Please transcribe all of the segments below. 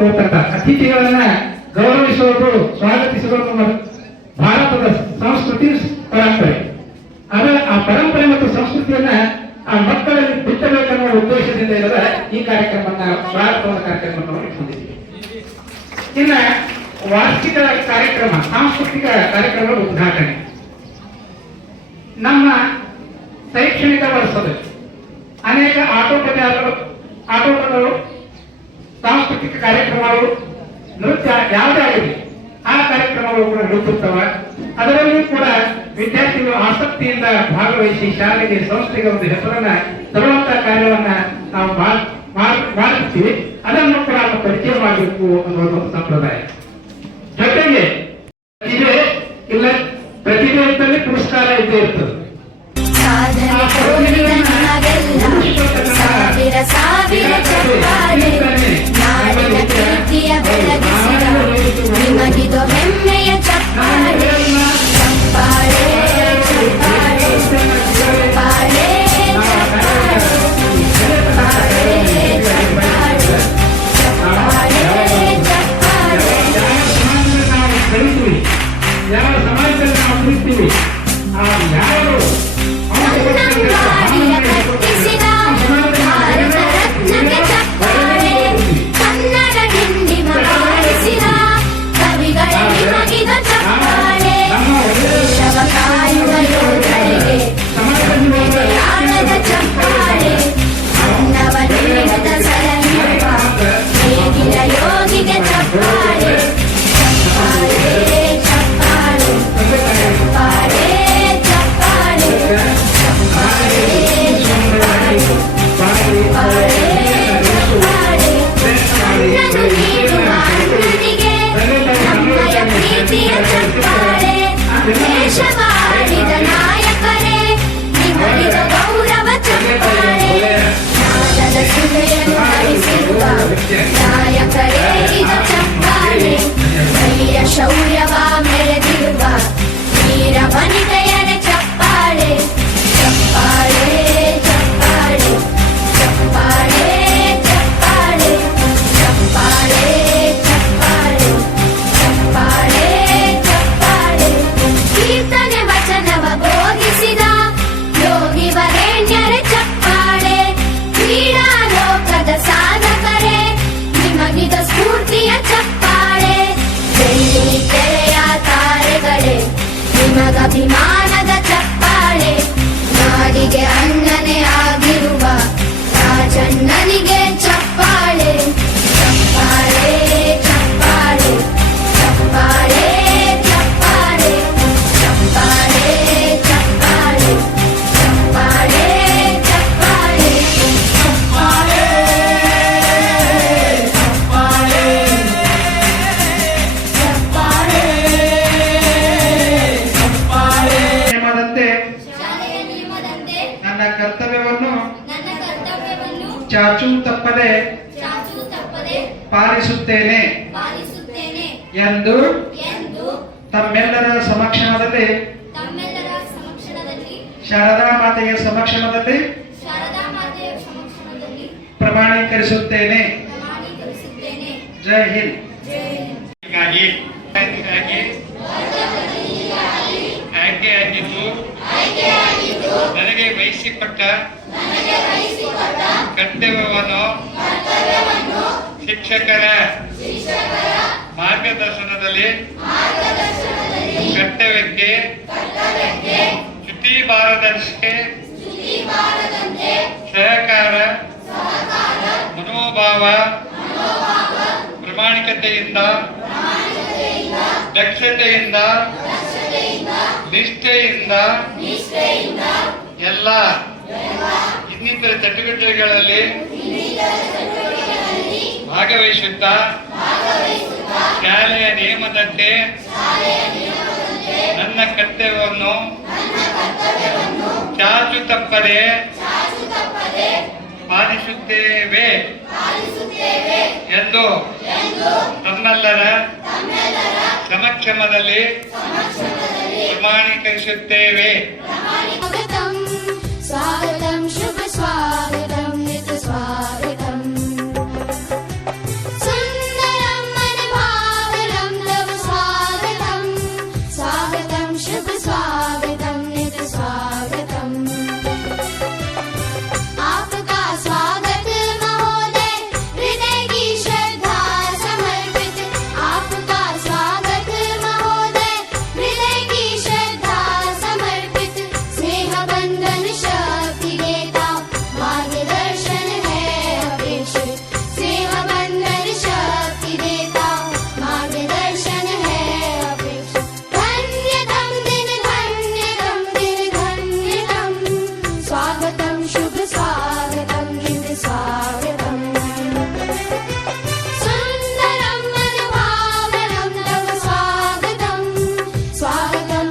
ಹೋಗ್ತಕ್ಕ ಅತಿಥಿಗಳನ್ನ ಗೌರವಿಸುವುದು, ಸ್ವಾಗತಿಸುವುದು ಭಾರತದ ಸಂಸ್ಕೃತಿ ಪರಂಪರೆ. ಆ ಪರಂಪರೆ ಮತ್ತು ಸಂಸ್ಕೃತಿಯನ್ನ ಆ ಮಕ್ಕಳಲ್ಲಿ ಬಿತ್ತಬೇಕನ್ನುವ ಉದ್ದೇಶದಿಂದ ಇರುವ ಈ ಕಾರ್ಯಕ್ರಮವನ್ನ ಭಾರತದ ಕಾರ್ಯಕ್ರಮವನ್ನು ಇಟ್ಕೊಂಡಿದ್ದೀವಿ. ಇನ್ನ ವಾರ್ಷಿಕ ಕಾರ್ಯಕ್ರಮ, ಸಾಂಸ್ಕೃತಿಕ ಕಾರ್ಯಕ್ರಮದ ಉದ್ಘಾಟನೆ. ನಮ್ಮ ಶೈಕ್ಷಣಿಕ ವರ್ಷದಲ್ಲಿ ಅನೇಕ ಆಟೋಟಗಳು, ಸಾಂಸ್ಕೃತಿಕ ಕಾರ್ಯಕ್ರಮಗಳು, ನೃತ್ಯ ಯಾವುದೇ ಆಗಲಿ ಆ ಕಾರ್ಯಕ್ರಮಗಳು ಕೂಡ ನಡೆಸುತ್ತವೆ. ಅದರಲ್ಲಿಯೂ ಕೂಡ ವಿದ್ಯಾರ್ಥಿಗಳು ಆಸಕ್ತಿಯಿಂದ ಭಾಗವಹಿಸಿ ಶಾಲೆಗೆ, ಸಂಸ್ಥೆಗೆ ಒಂದು ಹೆಸರನ್ನ ತರುವಂತಹ ಕಾರ್ಯವನ್ನ ನಾವು ಮಾಡುತ್ತೀವಿ. ಅದನ್ನು ಕೂಡ ನಾವು ಪರಿಚಯ ಮಾಡಬೇಕು ಅನ್ನೋದು ಸಂಪ್ರದಾಯ. ಜೊತೆಗೆ ಪ್ರತಿಭೆ ಇದ್ದಲ್ಲಿ ಪುರಸ್ಕಾರ ಇದ್ದೇ ಇರ್ತದೆ. ನಿಮಗಿದು ಹೆಮ್ಮೆಯ ಚಪ್ಪಾಳೆ, ಚಪ್ಪಾಳೆ, ಚಪ್ಪಾಳೆ, ಚಪ್ಪಾಳೆ, ಯಾವ ಸಮಾಜದಲ್ಲಿ ನಾವು ಕುಳಿತೀವಿ, ಆ ಯಾರು ದೇಶವಾಡಿದ ನಾಯಕರೇ, ನಿಮಗಿದು ಗೌರವ ಚಪ್ಪಾಳೆ. ನಾದದ ಸುಲೆಯನ್ನು ಹರಿಸಿರುವ ನಾಯಕರೇ ಇದು ಚಪ್ಪಾಳೆ. ಧೈರ್ಯ ಶೌರ್ಯವ ಮೆರೆದಿರುವ ವೀರ ವನಿತೆಯರ ಚಪ್ಪಾಳೆ, ಚಪ್ಪಾಳೆ, ಚಪ್ಪಾಳೆ, ಚಪ್ಪಾಳೆ, ಚಪ್ಪಾಳೆ, ಚಪ್ಪಾಳೆ, ಚಪ್ಪಾಳೆ, ಚಪ್ಪಾಳೆ, ಚಪ್ಪಾಳೆ. ಕೀರ್ತನೆ ವಚನವ ಬೋಧಿಸಿದ ಯೋಗಿ ವರೇಣ್ಯರ ಚಪ್ಪಾಳೆ. ಕ್ರೀಡಾ ಲೋಕದ ಸಾಧಕರೇ, ನಿಮಗಿದ ಸ್ಫೂರ್ತಿಯ ಚಪ್ಪಾಳೆ. ಬೆಳ್ಳಿ ತೆರೆಯ ತಾರೆಗಳೇ, ನಿಮಗಭಿಮಾನದ ಚಪ್ಪಾಳೆ. ನಾಡಿಗೆ ಅಣ್ಣನೇ ಆಗಿರುವ ರಾಜಣ್ಣನಿಗೆ ಚಪ್ಪಾಳೆ, ಚಪ್ಪಾಳೆ, ಚಪ್ಪಾಳೆ, ಚಪ್ಪಾಳೆ, ಚಪ್ಪಾಳೆ, ಚಪ್ಪಾಳೆ, ಚಪ್ಪಾಳೆ, ಚಪ್ಪಾಳೆ, ಚಪ್ಪಾಳೆ, ಚಪ್ಪಾಳೆ, ಚಪ್ಪಾಳೆ. ಶಾಲೆಯ ನಿಯಮದಂತೆ ನನ್ನ ಕರ್ತವ್ಯವನ್ನು ಚಾಚೂ ತಪ್ಪದೆ ಪಾಲಿಸುತ್ತೇನೆ ಎಂದು ತಮ್ಮೆಲ್ಲರ ಸಮಕ್ಷಮದಲ್ಲಿ ಶಾರದಾ ಮಾತೆಯ ಸಮಕ್ಷಮದಲ್ಲಿ ಪ್ರಮಾಣೀಕರಿಸುತ್ತೇನೆ. ಜೈ ಹಿಂದ್. ಆಯ್ಕೆಯಾಗಿದ್ದು ನನಗೆ ವಹಿಸಿಕೊಟ್ಟ ಕರ್ತವ್ಯವನ್ನು ಶಿಕ್ಷಕರ ಮಾರ್ಗದರ್ಶನದಲ್ಲಿ ಕರ್ತವ್ಯಕ್ಕೆ ಚ್ಯುತಿ ಬಾರದಂತೆ ಸಹಕಾರ ಮನೋಭಾವ ಪ್ರಾಮಾಣಿಕತೆಯಿಂದ ದಕ್ಷತೆಯಿಂದ ನಿಷ್ಠೆಯಿಂದ ಎಲ್ಲ ಇನ್ನಿತರ ಚಟುವಟಿಕೆಗಳಲ್ಲಿ ಭಾಗವಹಿಸುತ್ತಾ ಶಾಲೆಯ ನಿಯಮದಂತೆ ನನ್ನ ಕರ್ತವ್ಯವನ್ನು ಚಾಚು ತಪ್ಪದೆ ಪಾಲಿಸುತ್ತೇವೆ ಎಂದು ತಮ್ಮೆಲ್ಲರ ಸಮಕ್ಷಮದಲ್ಲಿ ಪ್ರಮಾಣೀಕರಿಸುತ್ತೇವೆ. ಸ್ವಾಗತಂ ಶುಭ ಸ್ವಾಗತಂ ನಿತ ಸ್ವಾಗತಂ ಸುಂದರ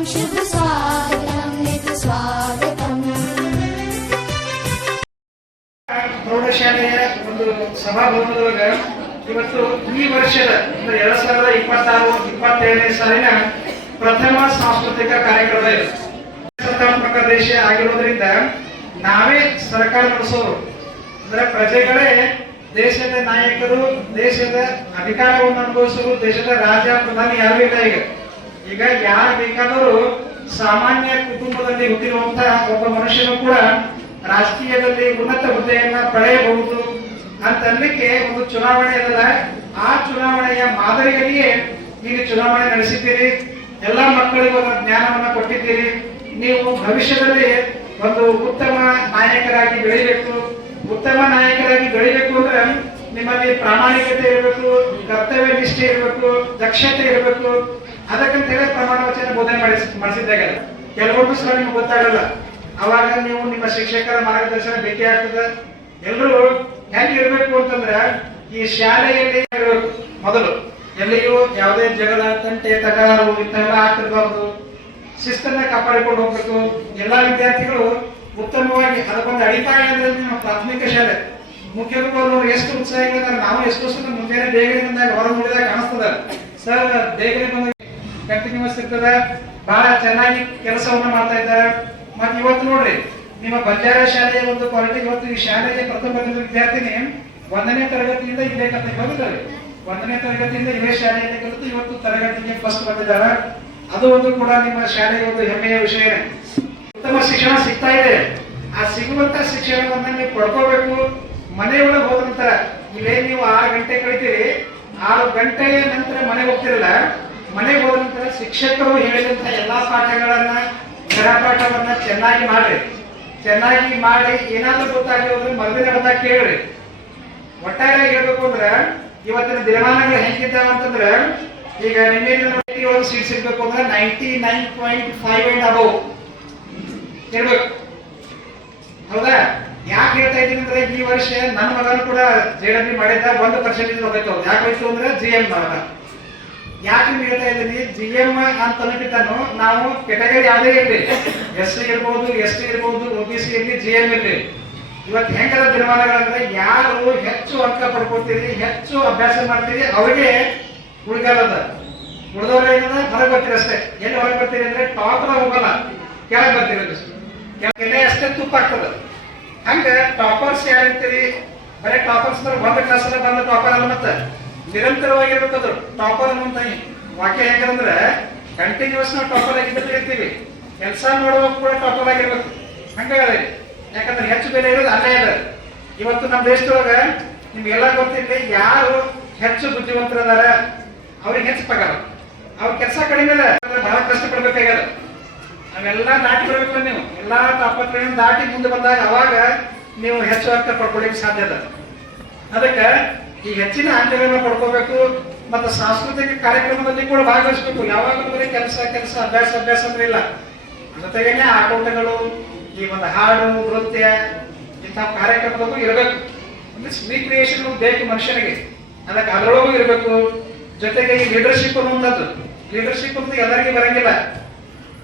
शुभ स्वागतं नित स्वागतम् ಪ್ರೌಢಶಾಲೆಯ ಒಂದು ಸಭಾಭವನದೊಳಗ ಇವತ್ತು ಈ ವರ್ಷದ ಅಂದ್ರೆ 2026-27ನೇ ಸಾಲಿನ ಪ್ರಥಮ ಸಾಂಸ್ಕೃತಿಕ ಕಾರ್ಯಕ್ರಮ ಇದೆ. ಪ್ರಜಾಸತ್ತಾತ್ಮಕ ದೇಶ ಆಗಿರೋದ್ರಿಂದ ನಾವೇ ಸರ್ಕಾರ ನಡೆಸೋರು ಅಂದ್ರೆ ಪ್ರಜೆಗಳೇ ದೇಶದ ನಾಯಕರು, ದೇಶದ ಅಧಿಕಾರವನ್ನು ಅನುಭವಿಸೋರು. ದೇಶದ ರಾಜ ಪ್ರಧಾನಿ ಯಾರು ಇಲ್ಲ. ಈಗ ಯಾರು ಬೇಕಾದರೂ ಸಾಮಾನ್ಯ ಕುಟುಂಬದಲ್ಲಿ ಹುಟ್ಟಿರುವಂತಹ ಒಬ್ಬ ಮನುಷ್ಯನು ಕೂಡ ರಾಜಕೀಯದಲ್ಲಿ ಉನ್ನತ ಹುದ್ದೆಯನ್ನ ಪಡೆಯಬಹುದು ಅಂತ ಅನ್ಲಿಕ್ಕೆ ಒಂದು ಚುನಾವಣೆ ಅದಲ್ಲ. ಆ ಚುನಾವಣೆಯ ಮಾದರಿಯಲ್ಲಿಯೇ ಈಗ ಚುನಾವಣೆ ನಡೆಸಿದ್ದೀರಿ. ಎಲ್ಲ ಮಕ್ಕಳಿಗೂ ಒಂದು ಜ್ಞಾನವನ್ನ ಕೊಟ್ಟಿದ್ದೀರಿ. ನೀವು ಭವಿಷ್ಯದಲ್ಲಿ ಒಂದು ಉತ್ತಮ ನಾಯಕರಾಗಿ ಬೆಳಿಬೇಕು. ಉತ್ತಮ ನಾಯಕರಾಗಿ ಬೆಳಿಬೇಕು ಅಂದ್ರೆ ನಿಮ್ಮಲ್ಲಿ ಪ್ರಾಮಾಣಿಕತೆ ಇರಬೇಕು, ಕರ್ತವ್ಯ ನಿಷ್ಠೆ ಇರಬೇಕು, ದಕ್ಷತೆ ಇರಬೇಕು. ಅದಕ್ಕಂತ ಹೇಳಿ ಪ್ರಮಾಣ ವಚನ ಬೋಧನೆ ಮಾಡಿಸಿದ್ದಾಗ ಕೆಲವೊಂದು ಸಲ ನಿಮ್ಗೆ ಗೊತ್ತಾಗಲ್ಲ. ಅವಾಗ ನೀವು ನಿಮ್ಮ ಶಿಕ್ಷಕರ ಮಾರ್ಗದರ್ಶನ ಬೇಕೇ ಆಗ್ತದೆ. ಎಲ್ಲರೂ ಹೆಂಗ್ ಇರ್ಬೇಕು ಅಂತಂದ್ರೆ ಈ ಶಾಲೆಯಲ್ಲಿ ಇರಬೇಕು. ಮೊದಲು ಎಲ್ಲಿಯೂ ಯಾವುದೇ ಜಗಳ, ತಂಟೆ, ತಕರಾರು ಇಂಥವೆಲ್ಲ ಆಗ್ತಿರ್ಬಾರ್ದು. ಶಿಸ್ತನ್ನ ಕಾಪಾಡಿಕೊಂಡು ಹೋಗ್ಬೇಕು. ಎಲ್ಲಾ ವಿದ್ಯಾರ್ಥಿಗಳು ಉತ್ತಮವಾಗಿ ಅದಕ್ಕೊಂದು ಅಡಿಪಾಯ ಅಂದ್ರೆ ನಮ್ಮ ಪ್ರಾಥಮಿಕ ಶಾಲೆ. ಮುಖ್ಯವಾಗಿ ಎಷ್ಟು ಉತ್ಸಾಹ ಇದೆ, ನಾವು ಎಷ್ಟು ವರ್ಷ ಮುಂಜಾನೆ ಬೇಗನೆ ಬಂದಾಗ ಹೊರ ನೋಡಿದಾಗ ಕಾಣಿಸ್ತದ. ಸರ್ ಬೇಗನೆ ಬಂದಾಗ ಕಂಟಿನ್ಯೂಸ್ ಇರ್ತದ, ಬಹಳ ಚೆನ್ನಾಗಿ ಕೆಲಸವನ್ನ ಮಾಡ್ತಾ ಇದ್ದಾರೆ. ಮತ್ತೆ ಇವತ್ತು ನೋಡ್ರಿ ನಿಮ್ಮ ಬಂಜಾರ ಶಾಲೆಯ ಒಂದು ಕ್ವಾಲಿಟಿ. ಇವತ್ತು ಈ ಶಾಲೆಗೆ ಪ್ರಥಮ ವಿದ್ಯಾರ್ಥಿನಿ 1ನೇ ತರಗತಿಯಿಂದ ಇದೇ ಕತೆ ಬಂದಿದ್ದಾರೆ. 1ನೇ ತರಗತಿಯಿಂದ ಇದೇ ಶಾಲೆಯಲ್ಲಿ ಕಲಿತು ಇವತ್ತು ತರಗತಿಗೆ ಫಸ್ಟ್ ಬಂದಿದ್ದಾರೆ. ಅದು ಒಂದು ಕೂಡ ನಿಮ್ಮ ಶಾಲೆಗೆ ಒಂದು ಹೆಮ್ಮೆಯ ವಿಷಯ. ಉತ್ತಮ ಶಿಕ್ಷಣ ಸಿಗ್ತಾ ಇದೆ. ಆ ಸಿಗುವಂತ ಶಿಕ್ಷಣವನ್ನ ನೀವು ಪಡ್ಕೋಬೇಕು. ಮನೆಯೊಳಗೆ ಹೋದ ನಂತರ ಇಲ್ಲೇ ನೀವು 6 ಗಂಟೆ ಕಳಿತೀರಿ, 6 ಗಂಟೆಯ ನಂತರ ಮನೆಗೆ ಹೋಗ್ತಿರಲ್ಲ. ಮನೆಗೆ ಹೋದ ನಂತರ ಶಿಕ್ಷಕರು ಹೇಳಿದಂತ ಎಲ್ಲಾ ಪಾಠಗಳನ್ನ, ಗೃಹಪಾಠವನ್ನ ಚೆನ್ನಾಗಿ ಮಾಡ್ರಿ. ಚೆನ್ನಾಗಿ ಮಾಡಿ ಏನಾದ್ರೂ ಗೊತ್ತಾಗಿರೋದ್ರೆ ಮಗದಿನ ಬಂದಾಗ ಕೇಳ್ರಿ. ಒಟ್ಟಾರೆ ಹೇಳ್ಬೇಕು ಅಂದ್ರೆ ಇವತ್ತಿನ ದಿನಮಾನಗಳು ಹೆಂಗಿದ್ದಾವ ಅಂತಂದ್ರೆ ಈಗ ನಿನ್ನೆ ಸೀಟ್ ಸಿಗ್ಬೇಕು ಅಂದ್ರೆ 99.5 and above ಇರ್ಬೇಕು. ಹೌದಾ? ಯಾಕೆ ಹೇಳ್ತಾ ಇದ್ದೀನಿ ಅಂದ್ರೆ ಈ ವರ್ಷ ನನ್ನ ಮಗನು ಕೂಡ JW ಮಾಡಿದ್ದ 1% ಹೋಗ್ಬೇಕು. ಯಾಕೆ ಹೋಯ್ತು ಅಂದ್ರೆ GM ಮಗ. ಯಾಕೆ ಹೇಳ್ತಾ ಇದ್ದೀನಿ, GM ಅಂತ ಅನ್ನೋಕ್ಕಿಂತನೂ ನಾವು ಕೆಟಗರಿ ಯಾವುದೇ ಇರಲಿ, SC ಇರ್ಬೋದು, ST ಇರ್ಬೋದು, OBC ಇರಲಿ, GM ಇರಲಿ, ಇವತ್ತು ಹೆಂಗದ ದಿನಮಾನಗಳಂದ್ರೆ ಯಾರು ಹೆಚ್ಚು ಅಂಕ ಪಡ್ಕೊಳ್ತೀರಿ, ಹೆಚ್ಚು ಅಭ್ಯಾಸ ಮಾಡ್ತೀರಿ ಅವರಿಗೆ ಉಳಿಗಾಲದ. ಉಳಿದವ್ರು ಏನದ ಹೊರಗೆ ಬರ್ತೀರಿ ಅಷ್ಟೇ. ಎಲ್ಲಿ ಹೊರಗೆ ಬರ್ತೀರಿ ಅಂದ್ರೆ ಟಾಪರ್ ಹೋಗಲ್ಲ, ಕೆಳಗೆ ಬರ್ತೀರಿ. ಕೆಲೆ ಅಷ್ಟೇ ತುಪ್ಪ ಆಗ್ತದ. ಹಂಗ ಟಾಪರ್ಸ್ ಯಾರಿರ್ತೀರಿ, ಬರೀ ಟಾಪರ್ಸ್ ಅಂದ್ರೆ ಒಂದು ಕ್ಲಾಸ್ ಬಂದ ಟಾಪರ್ ಅಲ್ಲ. ಮತ್ತೆ ನಿರಂತರವಾಗಿರ್ಬೇಕದು ಟಾಪರ್ ಅನ್ನುವಂತ ವಾಕ್ಯ. ಹೆಂಗಂದ್ರೆ ಕಂಟಿನ್ಯೂಸ್ ನಾವು ಟಾಪರ್ ಆಗಿದ್ದರೆ ಇರ್ತೀವಿ, ಕೆಲಸ ಮಾಡುವಾಗ ಕೂಡ ಟಾಪರ್ ಆಗಿರ್ಬೇಕು. ಹಂಗಾಗಿ ಯಾಕಂದ್ರೆ ಹೆಚ್ಚು ಬೆಲೆ ಇರೋದು ಅಲ್ಲೇ ಇದೆ. ಇವತ್ತು ನಮ್ಮ ದೇಶದೊಳಗ ನಿಮ್ಗೆಲ್ಲ ಗೊತ್ತಿಲ್ಲ, ಯಾರು ಹೆಚ್ಚು ಬುದ್ಧಿವಂತರದಾರ ಅವ್ರಿಗೆ ಹೆಚ್ಚು ಪಗಾರ, ಅವ್ರ ಕೆಲಸ ಕಡಿಮೆ ಇದೆ, ಬಹಳ ಕಷ್ಟ ಪಡ್ಬೇಕಾಗ್ಯದ. ಅವೆಲ್ಲ ದಾಟಿ ಬರ್ಬೇಕು. ನೀವು ಎಲ್ಲಾ ತಾಪತ್ರಗಳನ್ನು ದಾಟಿ ಮುಂದೆ ಬಂದಾಗ ಅವಾಗ ನೀವು ಹೆಚ್ಚು ಅಂಕ ಪಡ್ಕೊಳ್ಳಿಕ್ಕೆ ಸಾಧ್ಯ ಅದ. ಅದಕ್ಕೆ ಈ ಹೆಚ್ಚಿನ ಅಂಕಗಳನ್ನು ಪಡ್ಕೋಬೇಕು. ಮತ್ತು ಸಾಂಸ್ಕೃತಿಕ ಕಾರ್ಯಕ್ರಮದಲ್ಲಿ ಕೂಡ ಭಾಗವಹಿಸಬೇಕು. ಯಾವಾಗಲೂ ಬರೀ ಕೆಲಸ ಕೆಲಸ ಅಭ್ಯಾಸ ಅಭ್ಯಾಸ ಅಂದ್ರೆ ಇಲ್ಲ. ಜೊತೆಗೇನೆ ಆಟೋಟಗಳು, ಈ ಒಂದು ಹಾಡು, ನೃತ್ಯ ಇಂಥ ಕಾರ್ಯಕ್ರಮದಲ್ಲೂ ಇರಬೇಕು. ಅಂದ್ರೆ ರೀಕ್ರಿಯೇಷನ್ ಬೇಕು ಮನುಷ್ಯನಿಗೆ, ಅದಕ್ಕೆ ಅದರೊಳಗೂ ಇರಬೇಕು. ಜೊತೆಗೆ ಈ ಲೀಡರ್ಶಿಪ್ ಅನ್ನುವಂಥದ್ದು, ಲೀಡರ್ಶಿಪ್ ಅಂತ ಎಲ್ಲರಿಗೂ ಬರಂಗಿಲ್ಲ,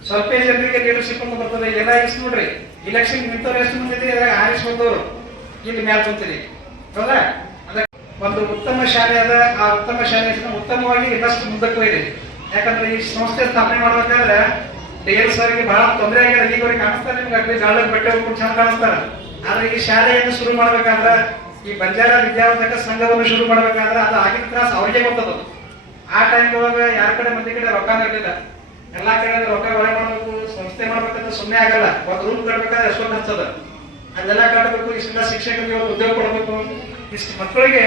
ಸ್ವಲ್ಪ ಜನರಿಗೆ ಲೀಡರ್ಶಿಪ್ ಅಂತ ಬರ್ತದೆ. ಎಲ್ಲ ಇಸ್ ನೋಡ್ರಿ, ಇಲೆಕ್ಷನ್ ನಿಂತವ್ರು ಎಷ್ಟು ಮಂದಿ ಆರಿಸಿ ಬಂದವರು ಇಲ್ಲಿ ಮೇಲೆ ಕುಂತೀರಿ. ಹೌದಾ? ಅದಕ್ಕೆ ಒಂದು ಉತ್ತಮ ಶಾಲೆ ಅದ. ಆ ಉತ್ತಮ ಶಾಲೆ ಉತ್ತಮವಾಗಿ ಇನ್ನಷ್ಟು ಮುಂದಕ್ಕೆ ಹೋಯ್ರಿ. ಯಾಕಂದ್ರೆ ಈ ಸಂಸ್ಥೆ ಸ್ಥಾಪನೆ ಮಾಡ್ಬೇಕಾದ್ರೆ DL ಸರ್ಗೆ ಬಹಳ ತೊಂದರೆ ಆಗಿದೆ. ಈಗವರೆಗೆ ಕಾಣಿಸ್ತಾರೆ ನಿಮ್ಗೆ, ಅಗ್ಲಿ ಜಾಲಕ್ಕೆ ಬಟ್ಟೆ ಹೋಗ್ಕೊಂಡು ಚೆನ್ನಾಗಿ ಕಾಣಿಸ್ತಾರ. ಆದ್ರೆ ಈ ಶಾಲೆಯನ್ನು ಶುರು ಮಾಡ್ಬೇಕಾದ್ರೆ, ಈ ಬಂಜಾರ ವಿದ್ಯಾವರ್ಧಕ ಸಂಘವನ್ನು ಶುರು ಮಾಡ್ಬೇಕಾದ್ರೆ ಅದು ಆಗಿನ ತ್ರಾಸ ಅವ್ರಿಗೆ ಗೊತ್ತದ. ಆ ಟೈಮ್ ಒಳಗೆ ಯಾರ ಕಡೆ ಮಂದಿ ಕಡೆ ರೊಕ್ಕ ಇರಲಿಲ್ಲ. ಎಲ್ಲಾ ಕಡೆ ರೊಕ್ಕ ಒಳ್ಳೆ ಮಾಡ್ಬೇಕು, ಸಂಸ್ಥೆ ಮಾಡ್ಬೇಕಂತ ಸುಮ್ಮನೆ ಆಗಲ್ಲ. ಒಂದು ರೂಮ್ ಕಟ್ಬೇಕಾದ್ರೆ ಎಷ್ಟೊಂದು ಹಚ್ಚದ, ಅದೆಲ್ಲ ಕಟ್ಟಬೇಕು. ಇಷ್ಟೆಲ್ಲ ಶಿಕ್ಷಕರಿಗೆ ಒಂದು ಉದ್ಯೋಗ ಕೊಡಬೇಕು, ಇಷ್ಟು ಮಕ್ಕಳಿಗೆ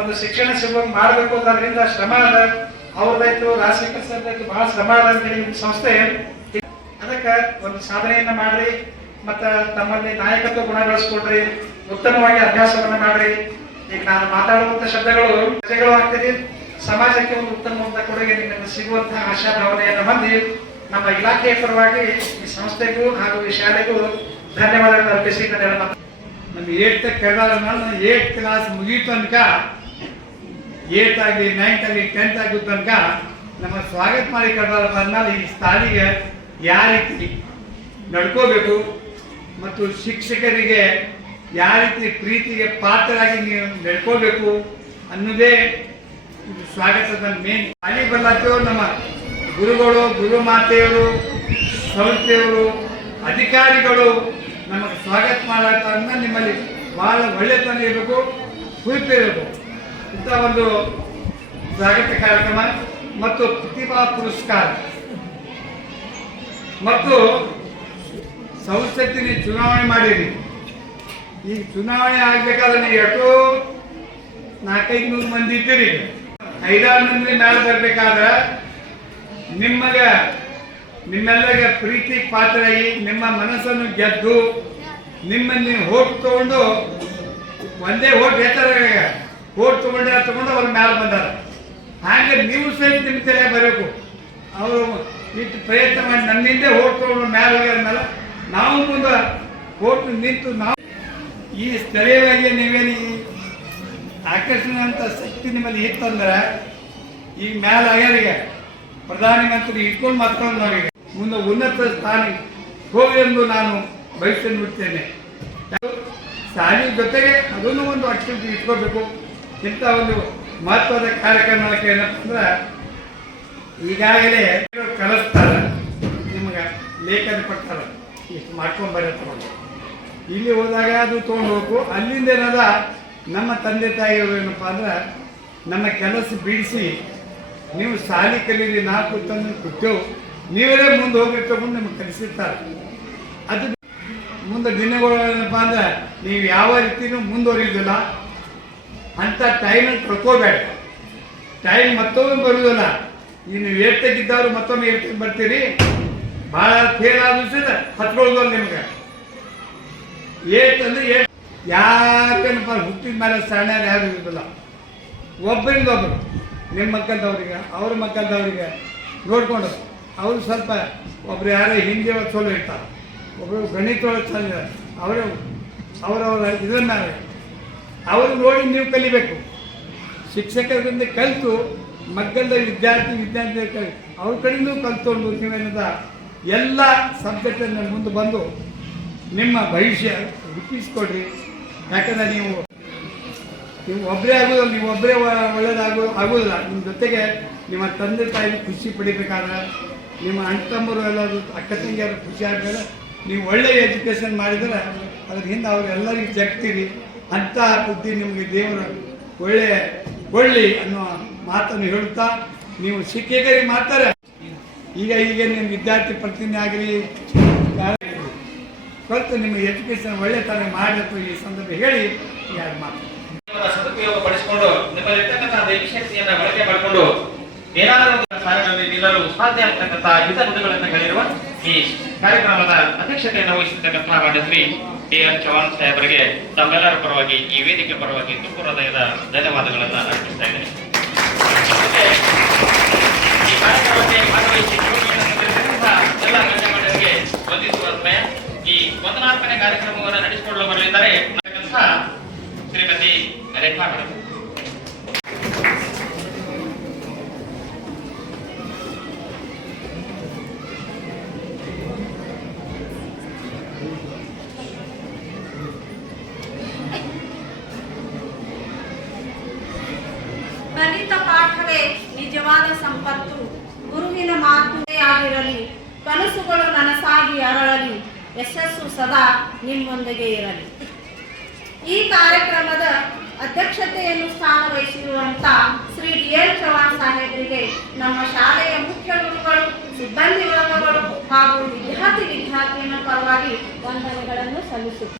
ಒಂದು ಶಿಕ್ಷಣ ಸಿಗುವಂಗೆ ಮಾಡಬೇಕು ಅಂತ ಅದರಿಂದ ಶ್ರಮ ಅದ. ಅವ್ರದಾಯ್ತು, ರಾಜಶೇಖರ್ ಸರ್ದಾಯ್ತು, ಬಹಳ ಶ್ರಮ ಅದ ಅಂತೇಳಿ ಸಂಸ್ಥೆ. ಅದಕ್ಕೆ ಒಂದು ಸಾಧನೆಯನ್ನ ಮಾಡ್ರಿ, ಮತ್ತ ತಮ್ಮಲ್ಲಿ ನಾಯಕತ್ವ ಗುಣ ಬೆಳೆಸ್ಕೊಡ್ರಿ, ಉತ್ತಮವಾಗಿ ಅಭ್ಯಾಸವನ್ನ ಮಾಡ್ರಿ. ಈಗ ನಾನು ಮಾತಾಡುವಂತ ಶಬ್ದಗಳು ಆಗ್ತೀರಿ, ಸಮಾಜಕ್ಕೆ ಒಂದು ಉತ್ತಮವಾದ ಕೊಡುಗೆ ನಿಮ್ಮಿಂದ ಸಿಗುವಂತಹ ಆಶಾಭಾವನೆಯನ್ನು ಹೊಂದಿ ನಮ್ಮ ಇಲಾಖೆಯ ಪರವಾಗಿ ಈ ಸಂಸ್ಥೆಗೂ ಹಾಗೂ ಈ ಶಾಲೆಗೂ ಧನ್ಯವಾದಗಳನ್ನು ಅರ್ಪಿಸಿ ನಮ್ಮ 8th ಕನ್ನಡ 8th ಕ್ಲಾಸ್ ಮುಗಿಯೋ ತನಕ, 8th ಆಗಲಿ 9th ಆಗಲಿ 10th ಆಗೋ ತನಕ ನಮ್ಮ ಸ್ವಾಗತ ಮಾಡಿ ಕನ್ನಡ ಬಂದ್ಮೇಲೆ ಈ ಸ್ಥಾನಿಗೆ ಯಾವ ರೀತಿ ನಡ್ಕೋಬೇಕು ಮತ್ತು ಶಿಕ್ಷಕರಿಗೆ ಯಾವ ರೀತಿ ಪ್ರೀತಿಗೆ ಪಾತ್ರರಾಗಿ ನೀವು ನಡ್ಕೋಬೇಕು ಅನ್ನೋದೇ ಇದು ಸ್ವಾಗತದ ಮೇನ್. ಅಲ್ಲಿ ಬರ್ಲಾಗ್ತೇವೆ ನಮ್ಮ ಗುರುಗಳು, ಗುರು ಮಾತೆಯವರು, ಸಂಸ್ಥೆಯವರು, ಅಧಿಕಾರಿಗಳು ನಮಗೆ ಸ್ವಾಗತ ಮಾಡಾಕ ನಿಮ್ಮಲ್ಲಿ ಭಾಳ ಒಳ್ಳೆತನ ಇರಬೇಕು, ಹುರುಪು ಇರಬೇಕು. ಇಂಥ ಒಂದು ಸ್ವಾಗತ ಕಾರ್ಯಕ್ರಮ ಮತ್ತು ಪ್ರತಿಭಾ ಪುರಸ್ಕಾರ ಮತ್ತು ಸಂಸತ್ತಿನ ಚುನಾವಣೆ ಮಾಡಿರಿ. ಈ ಚುನಾವಣೆ ಆಗ್ಬೇಕಾದ್ರೆ ನೀವು ಎಷ್ಟೋ 400-500 ಮಂದಿ ಇದ್ದೀರಿ. 5-6 ಮಂದಿ ಮೇಲೆ ಬರ್ಬೇಕಾದ್ರೆ ನಿಮ್ಮೆಲ್ಲರಿಗೆ ಪ್ರೀತಿ ಪಾತ್ರರಾಗಿ ನಿಮ್ಮ ಮನಸ್ಸನ್ನು ಗೆದ್ದು ನಿಮ್ಮಲ್ಲಿ ಓಟ್ ತಗೊಂಡು ಒಂದೇ ಓಟ್ ಹೇಳ್ತಾರೆ, ಓಟ್ ತಗೊಂಡು ಅವ್ರ ಮೇಲೆ ಬಂದಾರ. ಹಾಗೆ ನೀವು ಸಹಿತ ನಿಮ್ಮ ತಲೆ ಬರಬೇಕು. ಅವರು ಇಟ್ಟು ಪ್ರಯತ್ನ ಮಾಡಿ ನನ್ನಿಂದ ಓಟ್ ತಗೊಂಡು ಮೇಲೆ ಹೋಗ್ಯಾರ ಮೇಲೆ ನಾವು ಮುಂದೆ ಓಟ್ ನಿಂತು ನಾವು ಈ ಸ್ಥಳೀಯವಾಗಿ ನೀವೇನು ಆಕರ್ಷಣೆ ಅಂತ ಶಕ್ತಿ ನಿಮ್ಮಲ್ಲಿ ಇತ್ತಂದ್ರೆ ಈಗ ಮೇಲೆ ಆಗ್ಯಾರೀಗ ಪ್ರಧಾನಮಂತ್ರಿ ಇಟ್ಕೊಂಡು ಮಾತ್ಕೊಂಡು ನಾವೀಗ ಮುಂದೆ ಉನ್ನತ ಸ್ಥಾನ ಹೋಗಿ ಎಂದು ನಾನು ಬಯಸಿ ಬಿಡ್ತೇನೆ. ಶಾಲೆ ಜೊತೆಗೆ ಅದನ್ನು ಒಂದು ಆಕ್ಟಿವಿಟಿ ಇಟ್ಕೋಬೇಕು. ಇಂಥ ಒಂದು ಮಹತ್ವದ ಕಾರ್ಯಕ್ರಮಕ್ಕೆ ಏನಪ್ಪ ಅಂದ್ರೆ ಈಗಾಗಲೇ ಕಲಿಸ್ತಾರೆ, ನಿಮಗೆ ಲೇಖನ ಕೊಡ್ತಾರೆ, ಇಷ್ಟು ಮಾಡ್ಕೊಂಬರ ತಗೊಂಡು ಇಲ್ಲಿ ಹೋದಾಗ ಅದು ತೊಗೊಂಡು ಹೋಗ್ಬೇಕು. ಅಲ್ಲಿಂದ ಏನದ ನಮ್ಮ ತಂದೆ ತಾಯಿಯವರು ಏನಪ್ಪ ಅಂದ್ರೆ ನಮ್ಮ ಕೆಲಸ ಬಿಡಿಸಿ ನೀವು ಶಾಲೆ ಕಲೀರಿ, ನಾಲ್ಕು ತಂದು ಕೊಟ್ಟೆವು, ನೀವೇ ಮುಂದೆ ಹೋಗಿ ತಗೊಂಡು ನಿಮಗೆ ಕಲಿಸಿರ್ತಾರೆ. ಅದು ಮುಂದೆ ದಿನಗಳು ಏನಪ್ಪ ಅಂದ್ರೆ ನೀವು ಯಾವ ರೀತಿಯೂ ಮುಂದುವರಿಯೋದಿಲ್ಲ. ಅಂಥ ಟೈಮಲ್ಲಿ ಕಳ್ಕೋಬೇಡ. ಟೈಮ್ ಮತ್ತೊಮ್ಮೆ ಬರುವುದಿಲ್ಲ. ಈಗ ನೀವು ಏರ್ತಕ್ಕಿದ್ದವರು ಮತ್ತೊಮ್ಮೆ ಏರ್ತಕ್ಕೆ ಬರ್ತೀರಿ, ಭಾಳ ಫೇಲ್ ಆದ ಹತ್ಕೊಳ್ಳೋದು ನಿಮ್ಗೆ. ಏಟಂದ್ರೆ ಯಾಕೇನಪ್ಪ ಹುಟ್ಟಿದ ಮೇಲೆ ಸಣ್ಣ ಯಾರು ಇರೋದಿಲ್ಲ. ಒಬ್ಬರಿಂದ ಒಬ್ಬರು ನಿಮ್ಮ ಮಕ್ಕಳದವ್ರಿಗೆ ಅವ್ರ ಮಕ್ಕಳದವ್ರಿಗೆ ನೋಡಿಕೊಂಡು ಅವರು ಸ್ವಲ್ಪ ಒಬ್ರು ಯಾರೋ ಹಿಂದಿ ಒಳಗೆ ಚಲೋ ಇರ್ತಾರೆ, ಒಬ್ಬರು ಗಣಿತ ಒಳಗೆ ಚಂದ, ಅವರವರ ಇದನ್ನ ಅವರು ನೋಡಿ ನೀವು ಕಲಿಬೇಕು. ಶಿಕ್ಷಕರಿಂದ ಕಲಿತು ಮಕ್ಕಳ ವಿದ್ಯಾರ್ಥಿ ಅವ್ರ ಕಡೆಯೂ ಕಲ್ತ್ಕೊಂಡು ನೀವೇನದ ಎಲ್ಲ ಸಬ್ಜೆಕ್ಟನ್ನು ಮುಂದೆ ಬಂದು ನಿಮ್ಮ ಭವಿಷ್ಯ ರೂಪಿಸ್ಕೊಡ್ರಿ. ಯಾಕಂದರೆ ನೀವು ಒಬ್ಬರೇ ಆಗೋದಿಲ್ಲ, ನೀವು ಒಬ್ಬರೇ ಆಗೋದಿಲ್ಲ. ನಿಮ್ಮ ಜೊತೆಗೆ ನಿಮ್ಮ ತಂದೆ ತಾಯಿ ಖುಷಿ ಪಡಿಬೇಕಾದ್ರೆ, ನಿಮ್ಮ ಅಣ್ಣ ತಮ್ಮರು ಎಲ್ಲರೂ ಅಕ್ಕ ತಂಗಿಯರು ಖುಷಿ ಆದಮೇಲೆ ನೀವು ಒಳ್ಳೆಯ ಎಜುಕೇಷನ್ ಮಾಡಿದರೆ ಅದ್ರ ಹಿಂದೆ ಅವರೆಲ್ಲರಿಗೂ ಜಗ್ತೀರಿ. ಅಂಥ ಬುದ್ಧಿ ನಿಮಗೆ ದೇವರು ಒಳ್ಳೆ ಅನ್ನೋ ಮಾತನ್ನು ಹೇಳುತ್ತಾ ನೀವು ಶಿಕ್ಷಕರಿಗೆ ಮಾಡ್ತಾರೆ. ಈಗ ನಿಮ್ಮ ವಿದ್ಯಾರ್ಥಿ ಪ್ರತಿನಿಧಿ ಆಗಲಿ ಕಲಿತು ನಿಮ್ಮ ಎಜುಕೇಷನ್ ಒಳ್ಳೆ ತಾನೇ ಮಾಡಬೇಕು. ಈ ಸಂದರ್ಭ ಹೇಳಿ ಯಾರು ಮಾತು ಸದುಪಯೋಗ ಪಡಿಸಿಕೊಂಡು ನಿಮ್ಮಲ್ಲಿರ್ತಕ್ಕಂಥ ದೈವಶಕ್ತಿಯನ್ನ ಬಳಕೆ ಮಾಡಿಕೊಂಡು ಏನಾದರೂ ಕಾರ್ಯಗಳಲ್ಲಿ ನಿಲ್ಲಲು ಸಾಧ್ಯ ಆಗ್ತಕ್ಕಂಥ ಹಿತನುಡಿಗಳನ್ನು ಹೇಳಿರುವ ಈ ಕಾರ್ಯಕ್ರಮದ ಅಧ್ಯಕ್ಷತೆಯನ್ನು ವಹಿಸಿರ್ತಕ್ಕಂಥ ಮಾನ್ಯ ಶ್ರೀ AR ಚೌಹಾಣ್ ಸಾಹೇಬರಿಗೆ ತಮ್ಮೆಲ್ಲರ ಪರವಾಗಿ ಈ ವೇದಿಕೆ ಪರವಾಗಿ ತುಂಬು ಹೃದಯದ ಧನ್ಯವಾದಗಳನ್ನು ಅರ್ಪಿಸ್ತಾ ಇದ್ದೇನೆ. ಈ ಕಾರ್ಯಕ್ರಮಕ್ಕೆ ಭಾಗವಹಿಸಿ ಎಲ್ಲ ಗಣ್ಯಮಾನ್ಯರಿಗೆ ವಂದಿಸುವ ಸಮಯ. ಈ 14ನೇ ಕಾರ್ಯಕ್ರಮವನ್ನು ನಡೆಸಿಕೊಳ್ಳಲು ಬರಲಿದ್ದಾರೆ ಶ್ರೀಮತಿ ರೇಖಾ ಮೇಡಮ್. ಕಲಿತ ಪಾಠವೇ ನಿಜವಾದ ಸಂಪತ್ತು. ಗುರುವಿನ ಮಾತುವೇ ಆಗಿರಲಿ, ಕನಸುಗಳು ನನಸಾಗಿ ಅರಳಲಿ, ಯಶಸ್ಸು ಸದಾ ನಿಮ್ಮೊಂದಿಗೆ ಇರಲಿ. ಈ ಕಾರ್ಯಕ್ರಮದ ಅಧ್ಯಕ್ಷತೆಯನ್ನು ಸ್ಥಾನ ವಹಿಸಿರುವಂತ ಶ್ರೀ DL ಚೌಹಾಣ್ ಸಾಹೇಬರಿಗೆ ನಮ್ಮ ಶಾಲೆಯ ಮುಖ್ಯ ಗುರುಗಳು, ಸಿಬ್ಬಂದಿ ವರ್ಗಗಳು ಹಾಗೂ ವಿದ್ಯಾರ್ಥಿನಿಯರ ಪರವಾಗಿ ವಂದನೆಗಳನ್ನು ಸಲ್ಲಿಸುತ್ತೇವೆ.